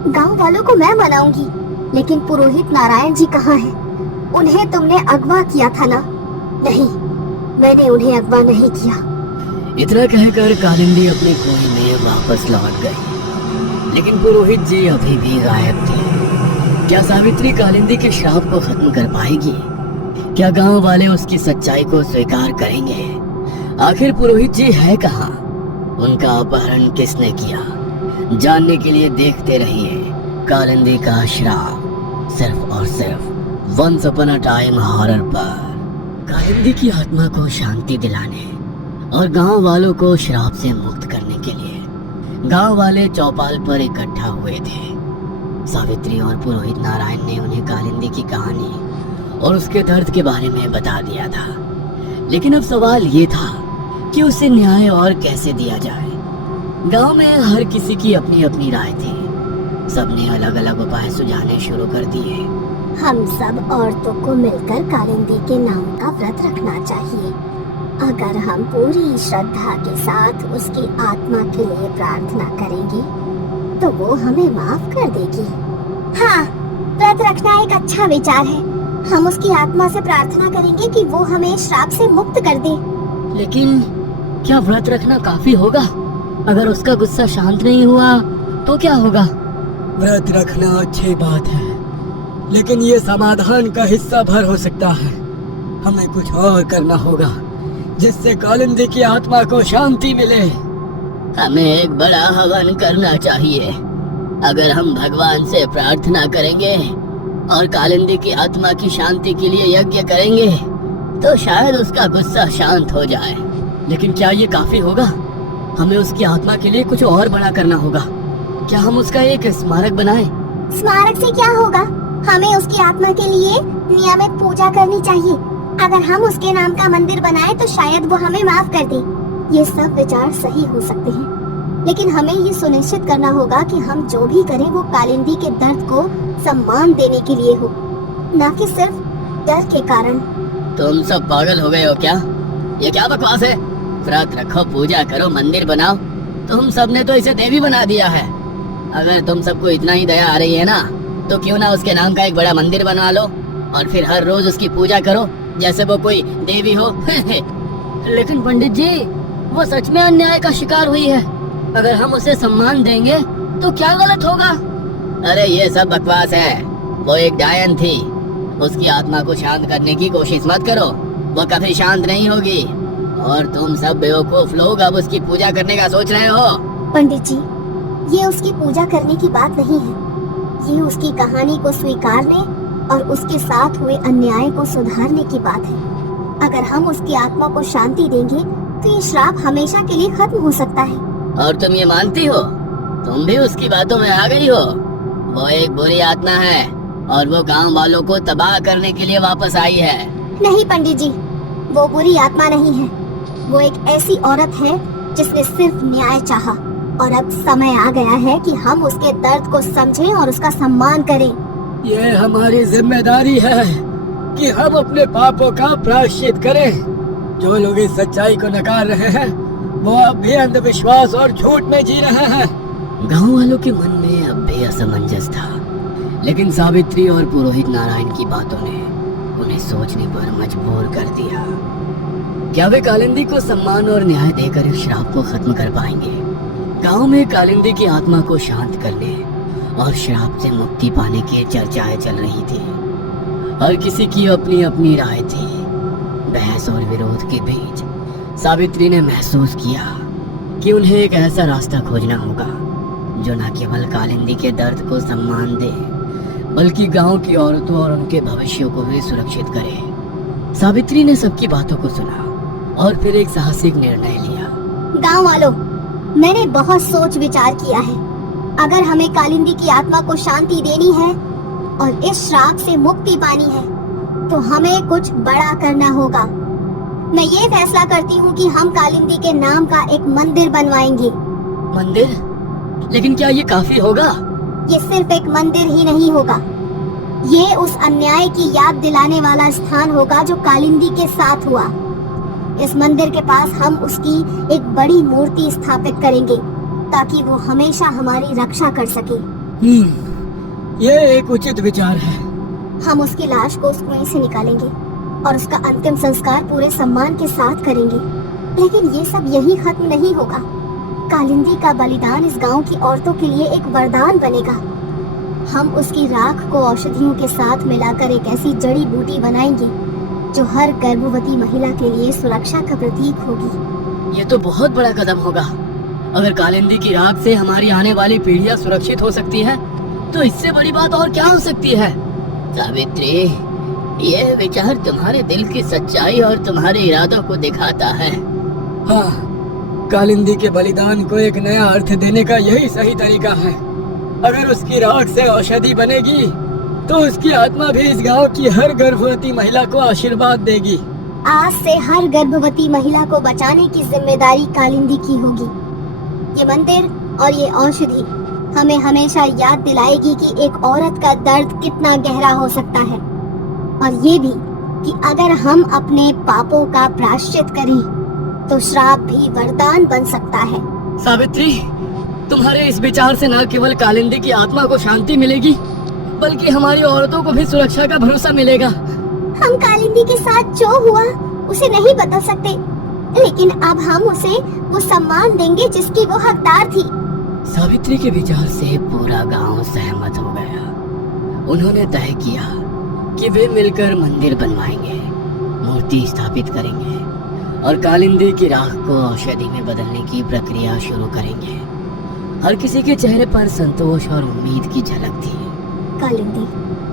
गांव वालों को मैं मनाऊंगी, लेकिन पुरोहित नारायण जी कहाँ हैं? उन्हें तुमने अगवा किया था ना? नहीं, मैंने उन्हें अगवा नहीं किया। इतना कहकर कालिंदी अपने कुएं में वापस लौट गई, लेकिन पुरोहित जी अभी भी गायब थे। क्या सावित्री कालिंदी के श्राप को खत्म कर पाएगी? क्या गांव वाले उसकी सच्चाई को स्वीकार करेंगे? आखिर पुरोहित जी है कहाँ? उनका अपहरण किसने किया? जानने के लिए देखते रहिए कालिंदी का श्राप, सिर्फ और सिर्फ once upon a time horror पर। कालिंदी की आत्मा को शांति दिलाने और गांव वालों को श्राप से मुक्त करने के लिए गांव वाले चौपाल पर इकट्ठा हुए थे। सावित्री और पुरोहित नारायण ने उन्हें कालिंदी की कहानी और उसके दर्द के बारे में बता दिया था, लेकिन अब सवाल ये था कि उसे न्याय और कैसे दिया जाए। गांव में हर किसी की अपनी अपनी राय थी। सबने अलग अलग उपाय सुझाने शुरू कर दिए। हम सब औरतों को मिलकर कालिंदी के नाम का व्रत रखना चाहिए। अगर हम पूरी श्रद्धा के साथ उसकी आत्मा के लिए प्रार्थना करेंगे तो वो हमें माफ कर देगी। हाँ, व्रत रखना एक अच्छा विचार है। हम उसकी आत्मा से प्रार्थना करेंगे कि वो हमें श्राप से मुक्त कर दे। लेकिन क्या व्रत रखना काफी होगा? अगर उसका गुस्सा शांत नहीं हुआ तो क्या होगा? व्रत रखना अच्छी बात है, लेकिन ये समाधान का हिस्सा भर हो सकता है। हमें कुछ और करना होगा जिससे कालिंदी की आत्मा को शांति मिले। हमें एक बड़ा हवन करना चाहिए। अगर हम भगवान से प्रार्थना करेंगे और कालिंदी की आत्मा की शांति के लिए यज्ञ करेंगे तो शायद उसका गुस्सा शांत हो जाए। लेकिन क्या ये काफी होगा? हमें उसकी आत्मा के लिए कुछ और बड़ा करना होगा। क्या हम उसका एक स्मारक बनाएं? स्मारक से क्या होगा? हमें उसकी आत्मा के लिए नियमित पूजा करनी चाहिए। अगर हम उसके नाम का मंदिर बनाएं तो शायद वो हमें माफ कर दे। ये सब विचार सही हो सकते हैं, लेकिन हमें ये सुनिश्चित करना होगा कि हम जो भी करें वो कालिंदी के दर्द को सम्मान देने के लिए हो, न कि सिर्फ डर के कारण। तुम सब पागल हो गए हो क्या? ये क्या बकवास है? व्रत रखो, पूजा करो, मंदिर बनाओ। तुम सबने तो इसे देवी बना दिया है। अगर तुम सबको इतना ही दया आ रही है ना, तो क्यों ना उसके नाम का एक बड़ा मंदिर बनवा लो और फिर हर रोज उसकी पूजा करो जैसे वो कोई देवी हो। लेकिन पंडित जी, वो सच में अन्याय का शिकार हुई है। अगर हम उसे सम्मान देंगे तो क्या गलत होगा? अरे ये सब बकवास है। वो एक डायन थी। उसकी आत्मा को शांत करने की कोशिश मत करो, वो कभी शांत नहीं होगी। और तुम सब बेवकूफ लोग अब उसकी पूजा करने का सोच रहे हो। पंडित जी, ये उसकी पूजा करने की बात नहीं है। ये उसकी कहानी को स्वीकारने और उसके साथ हुए अन्याय को सुधारने की बात है। अगर हम उसकी आत्मा को शांति देंगे तो ये श्राप हमेशा के लिए खत्म हो सकता है। और तुम ये मानती हो? तुम भी उसकी बातों में आ गई हो? वो एक बुरी आत्मा है और वो गांव वालों को तबाह करने के लिए वापस आई है। नहीं पंडित जी, वो बुरी आत्मा नहीं है। वो एक ऐसी औरत है जिसने सिर्फ न्याय चाहा, और अब समय आ गया है कि हम उसके दर्द को समझें और उसका सम्मान करें। ये हमारी जिम्मेदारी है कि हम अपने पापों का प्रायश्चित करें। जो लोग इस सच्चाई को नकार रहे हैं वो अब भी अंधविश्वास और झूठ में जी रहे हैं। गांव वालों के मन में अब भी असमंजस था, लेकिन सावित्री और पुरोहित नारायण की बातों ने उन्हें सोचने पर मजबूर कर दिया। क्या वे कालिंदी को सम्मान और न्याय देकर इस श्राप को खत्म कर पाएंगे? गांव में कालिंदी की आत्मा को शांत करने और श्राप से मुक्ति पाने की चर्चाएं चल रही थी। हर किसी की अपनी अपनी राय थी। बहस और विरोध के बीच सावित्री ने महसूस किया कि उन्हें एक ऐसा रास्ता खोजना होगा जो न केवल कालिंदी के दर्द को सम्मान दे, बल्कि गांव की औरतों और उनके भविष्य को भी सुरक्षित करे। सावित्री ने सबकी बातों को सुना और फिर एक साहसिक निर्णय लिया। गांव वालों, मैंने बहुत सोच विचार किया है। अगर हमें कालिंदी की आत्मा को शांति देनी है और इस श्राप से मुक्ति पानी है तो हमें कुछ बड़ा करना होगा। मैं ये फैसला करती हूँ कि हम कालिंदी के नाम का एक मंदिर बनवाएंगे। मंदिर? लेकिन क्या ये काफी होगा? ये सिर्फ एक मंदिर ही नहीं होगा, ये उस अन्याय की याद दिलाने वाला स्थान होगा जो कालिंदी के साथ हुआ। इस मंदिर के पास हम उसकी एक बड़ी मूर्ति स्थापित करेंगे ताकि वो हमेशा हमारी रक्षा कर सके। ये एक उचित विचार है। हम उसकी लाश को उस कुएं से निकालेंगे और उसका अंतिम संस्कार पूरे सम्मान के साथ करेंगे। लेकिन ये सब यही खत्म नहीं होगा। कालिंदी का बलिदान इस गांव की औरतों के लिए एक वरदान बनेगा। हम उसकी राख को औषधियों के साथ मिलाकर एक ऐसी जड़ी बूटी बनाएंगे जो हर गर्भवती महिला के लिए सुरक्षा का प्रतीक होगी। ये तो बहुत बड़ा कदम होगा। अगर कालिंदी की राख से हमारी आने वाली पीढ़ियां सुरक्षित हो सकती है तो इससे बड़ी बात और क्या हो सकती है? सावित्री, ये विचार तुम्हारे दिल की सच्चाई और तुम्हारे इरादों को दिखाता है। हाँ, कालिंदी के बलिदान को एक नया अर्थ देने का यही सही तरीका है। अगर उसकी राख से औषधि बनेगी तो उसकी आत्मा भी इस गांव की हर गर्भवती महिला को आशीर्वाद देगी। आज से हर गर्भवती महिला को बचाने की जिम्मेदारी कालिंदी की होगी। ये मंदिर और ये औषधि हमें हमेशा याद दिलाएगी कि एक औरत का दर्द कितना गहरा हो सकता है, और ये भी कि अगर हम अपने पापों का प्रायश्चित करें तो श्राप भी वरदान बन सकता है। सावित्री, तुम्हारे इस विचार से न केवल कालिंदी की आत्मा को शांति मिलेगी बल्कि हमारी औरतों को भी सुरक्षा का भरोसा मिलेगा। हम कालिंदी के साथ जो हुआ उसे नहीं बदल सकते, लेकिन अब हम उसे वो सम्मान देंगे जिसकी वो हकदार थी। सावित्री के विचार से पूरा गांव सहमत हो गया। उन्होंने तय किया कि वे मिलकर मंदिर बनवाएंगे, मूर्ति स्थापित करेंगे और कालिंदी की राख को औषधि में बदलने की प्रक्रिया शुरू करेंगे। हर किसी के चेहरे पर संतोष और उम्मीद की झलक थी। कालिंदी,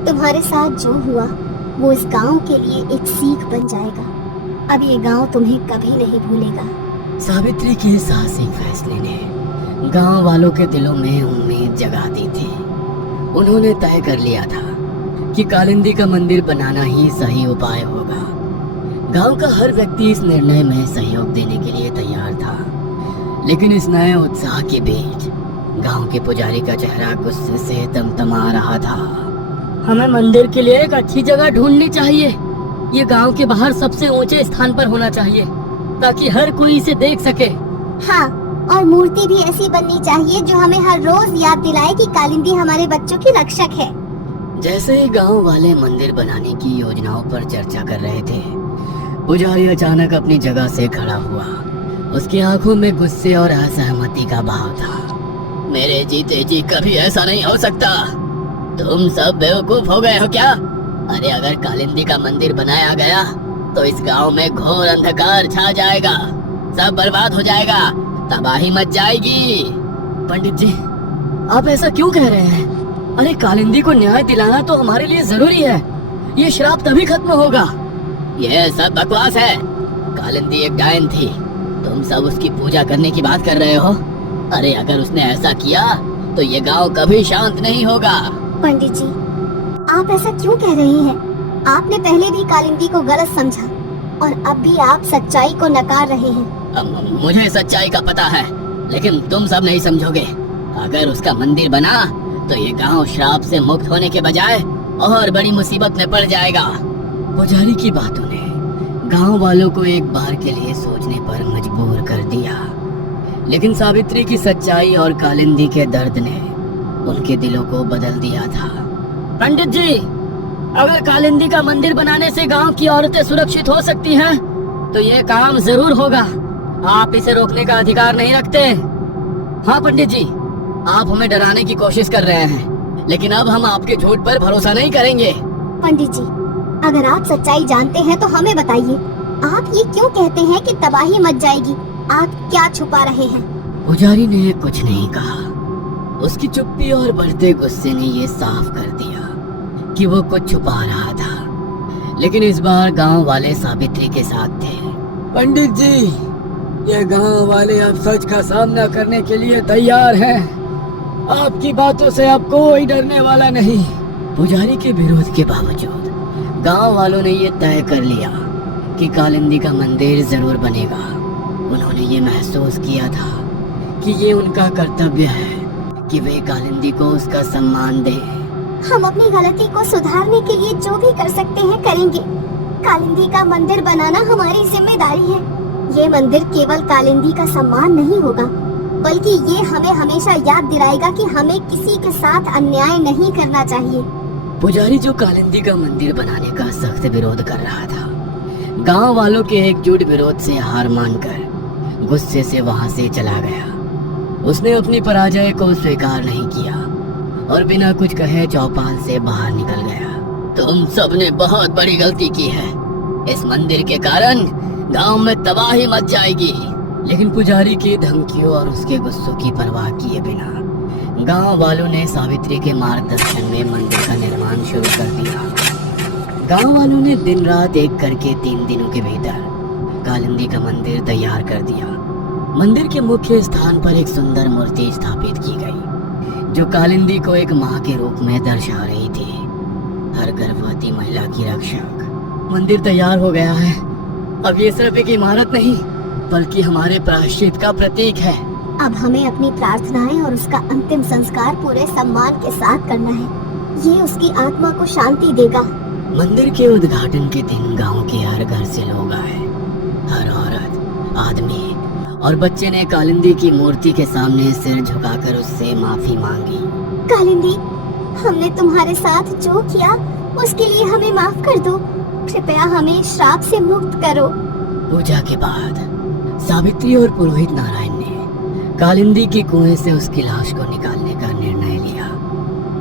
तुम्हारे साथ जो हुआ वो इस गांव के लिए एक सीख बन जाएगा। अब ये गांव तुम्हें कभी नहीं भूलेगा। सावित्री के साहसिक फैसले ने गांव वालों के दिलों में उम्मीद जगा दी थी। उन्होंने तय कर लिया था कि कालिंदी का मंदिर बनाना ही सही उपाय होगा। गांव का हर व्यक्ति इस निर्णय में सहयोग देने के लिए तैयार था, लेकिन इस नए उत्साह के बीच गांव के पुजारी का चेहरा गुस्से से तमतमा रहा था। हमें मंदिर के लिए एक अच्छी जगह ढूंढनी चाहिए। ये गांव के बाहर सबसे ऊंचे स्थान पर होना चाहिए ताकि हर कोई इसे देख सके। हाँ, और मूर्ति भी ऐसी बननी चाहिए जो हमें हर रोज याद दिलाए कि कालिंदी हमारे बच्चों की रक्षक है। जैसे ही गांव वाले मंदिर बनाने की योजनाओं पर चर्चा कर रहे थे, पुजारी अचानक अपनी जगह से खड़ा हुआ। उसकी आंखों में गुस्से और असहमति का भाव था। मेरे जीते जी कभी ऐसा नहीं हो सकता। तुम सब बेवकूफ हो गए हो क्या? अरे अगर कालिंदी का मंदिर बनाया गया तो इस गांव में घोर अंधकार छा जाएगा, सब बर्बाद हो जाएगा, तबाही मच जाएगी। पंडित जी, आप ऐसा क्यों कह रहे हैं? अरे कालिंदी को न्याय दिलाना तो हमारे लिए जरूरी है। ये श्राप तभी खत्म होगा। यह सब बकवास है। कालिंदी एक डायन थी, तुम सब उसकी पूजा करने की बात कर रहे हो। अरे अगर उसने ऐसा किया तो ये गांव कभी शांत नहीं होगा। पंडित जी, आप ऐसा क्यों कह रहे हैं? आपने पहले भी कालिंदी को गलत समझा और अब भी आप सच्चाई को नकार रहे हैं। मुझे सच्चाई का पता है, लेकिन तुम सब नहीं समझोगे। अगर उसका मंदिर बना तो ये गांव श्राप से मुक्त होने के बजाय और बड़ी मुसीबत में पड़ जाएगा। पुजारी की बातों ने गांव वालों को एक बार के लिए सोचने पर मजबूर कर दिया, लेकिन सावित्री की सच्चाई और कालिंदी के दर्द ने उनके दिलों को बदल दिया था। पंडित जी, अगर कालिंदी का मंदिर बनाने से गांव की औरतें सुरक्षित हो सकती हैं, तो ये काम जरूर होगा। आप इसे रोकने का अधिकार नहीं रखते। हाँ पंडित जी, आप हमें डराने की कोशिश कर रहे हैं, लेकिन अब हम आपके झूठ पर भरोसा नहीं करेंगे। पंडित जी, अगर आप सच्चाई जानते हैं तो हमें बताइए। आप ये क्यों कहते हैं कि तबाही मच जाएगी? आप क्या छुपा रहे हैं? पुजारी ने कुछ नहीं कहा। उसकी चुप्पी और बढ़ते गुस्से ने ये साफ कर दिया कि वो कुछ छुपा रहा था। लेकिन इस बार गांव वाले सावित्री के साथ थे। पंडित जी, ये गांव वाले अब सच का सामना करने के लिए तैयार हैं। आपकी बातों से अब कोई डरने वाला नहीं। पुजारी के विरोध के बावजूद गांव वालों ने ये तय कर लिया कि कालिंदी का मंदिर जरूर बनेगा। उन्होंने ये महसूस किया था कि ये उनका कर्तव्य है कि वे कालिंदी को उसका सम्मान दें। हम अपनी गलती को सुधारने के लिए जो भी कर सकते हैं करेंगे। कालिंदी का मंदिर बनाना हमारी जिम्मेदारी है। ये मंदिर केवल कालिंदी का सम्मान नहीं होगा, बल्कि ये हमें हमेशा याद दिलाएगा कि हमें किसी के साथ अन्याय नहीं करना चाहिए। पुजारी, जो कालिंदी का मंदिर बनाने का सख्त विरोध कर रहा था, गांव वालों के एकजुट विरोध से हार मानकर गुस्से से वहां से चला गया। उसने अपनी पराजय को स्वीकार नहीं किया और बिना कुछ कहे चौपाल से बाहर निकल गया। तुम सबने बहुत बड़ी गलती की है। इस मंदिर के कारण गांव में तबाही मच जाएगी। लेकिन पुजारी की धमकियों और उसके गुस्सों की परवाह किए बिना गांव वालों ने सावित्री के मार्गदर्शन में मंदिर का निर्माण शुरू कर दिया। गांव वालों ने दिन रात एक करके 3 दिनों के भीतर कालिंदी का मंदिर तैयार कर दिया। मंदिर के मुख्य स्थान पर एक सुंदर मूर्ति स्थापित की गई, जो कालिंदी को एक मां के रूप में दर्शा रही थी, हर गर्भवती महिला की रक्षक। मंदिर तैयार हो गया है। अब ये सिर्फ एक इमारत नहीं, बल्कि हमारे प्रायश्चित का प्रतीक है। अब हमें अपनी प्रार्थनाएं और उसका अंतिम संस्कार पूरे सम्मान के साथ करना है। ये उसकी आत्मा को शांति देगा। मंदिर के उद्घाटन के दिन गांव के हर घर से लोग आए। हर औरत, आदमी और बच्चे ने कालिंदी की मूर्ति के सामने सिर झुकाकर उससे माफी मांगी। कालिंदी, हमने तुम्हारे साथ जो किया उसके लिए हमें माफ कर दो। कृपया हमें श्राप से मुक्त करो। पूजा के बाद सावित्री और पुरोहित नारायण ने कालिंदी की कुएं से उसकी लाश को निकालने का निर्णय लिया।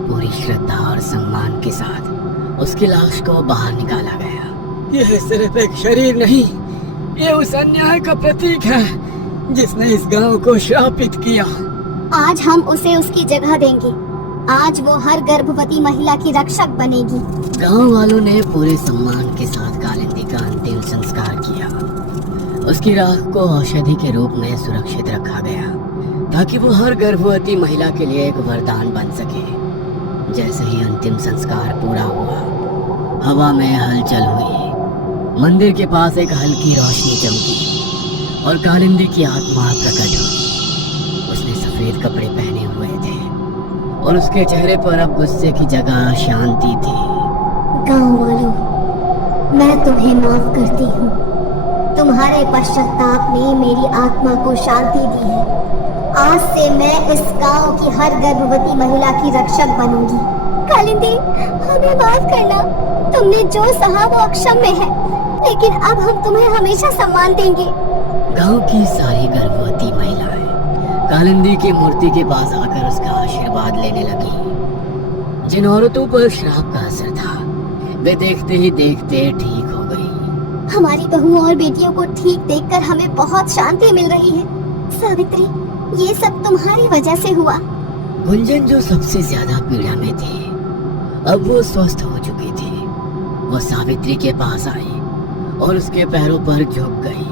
पूरी श्रद्धा और सम्मान के साथ उसकी लाश को बाहर निकाला गया। यह सिर्फ एक शरीर नहीं, ये उस अन्याय का प्रतीक है जिसने इस गांव को श्रापित किया। आज हम उसे उसकी जगह देंगे। आज वो हर गर्भवती महिला की रक्षक बनेगी। गांव वालों ने पूरे सम्मान के साथ कालिंदी का अंतिम संस्कार किया। उसकी राख को औषधि के रूप में सुरक्षित रखा गया ताकि वो हर गर्भवती महिला के लिए एक वरदान बन सके। जैसे ही अंतिम संस्कार पूरा हुआ, हवा में हलचल हुई। मंदिर के पास एक हल्की रोशनी चमकी और कालिंदी की आत्मा प्रकट हुई। उसने सफेद कपड़े पहने हुए थे और उसके चेहरे पर अब गुस्से की जगह शांति थी। गांव वालों, मैं तुम्हें माफ करती हूँ। तुम्हारे पश्चाताप ने मेरी आत्मा को शांति दी है। आज से मैं इस गांव की हर गर्भवती महिला की रक्षक बनूंगी। कालिंदी, हमें माफ करना। तुमने जो सहा वो अक्षम्य है, लेकिन अब हम तुम्हें हमेशा सम्मान देंगे। गांव की सारी गर्भवती महिलाएं कालिंदी की मूर्ति के पास आकर उसका आशीर्वाद लेने लगी। जिन औरतों पर श्राप का असर था, वे देखते ही देखते ठीक हो गई। हमारी बहुओं और बेटियों को ठीक देखकर हमें बहुत शांति मिल रही है। सावित्री, ये सब तुम्हारी वजह से हुआ। गुंजन जो सबसे ज्यादा पीड़ा में थी, अब वो स्वस्थ हो चुकी थी। वो सावित्री के पास आई और उसके पैरों पर झुक गई।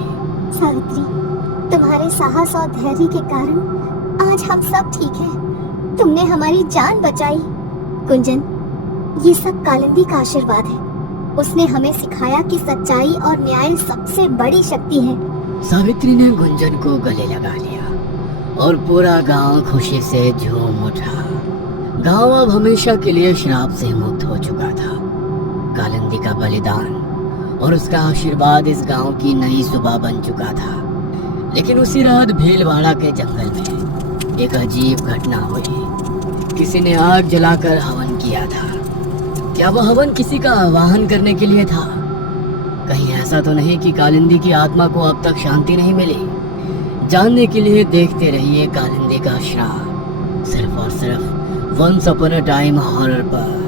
सावित्री, तुम्हारे साहस और धैर्य के कारण आज हम सब ठीक हैं। तुमने हमारी जान बचाई। गुंजन, ये सब कालिंदी का आशीर्वाद है। उसने हमें सिखाया कि सच्चाई और न्याय सबसे बड़ी शक्ति है। सावित्री ने गुंजन को गले लगा लिया और पूरा गांव खुशी से झूम उठा। गांव अब हमेशा के लिए श्राप से मुक्त हो चुका था। कालिंदी का बलिदान और उसका आशीर्वाद इस गांव की नई सुबह बन चुका था। लेकिन उसी रात भीलवाड़ा के जंगल में एक अजीब घटना हुई। किसी ने आग जलाकर हवन किया था। क्या वह हवन किसी का आवाहन करने के लिए था? कहीं ऐसा तो नहीं कि कालिंदी की आत्मा को अब तक शांति नहीं मिली? जानने के लिए देखते रहिए कालिंदी का श्राप, सिर्फ और सिर्फ once upon a time horror पर।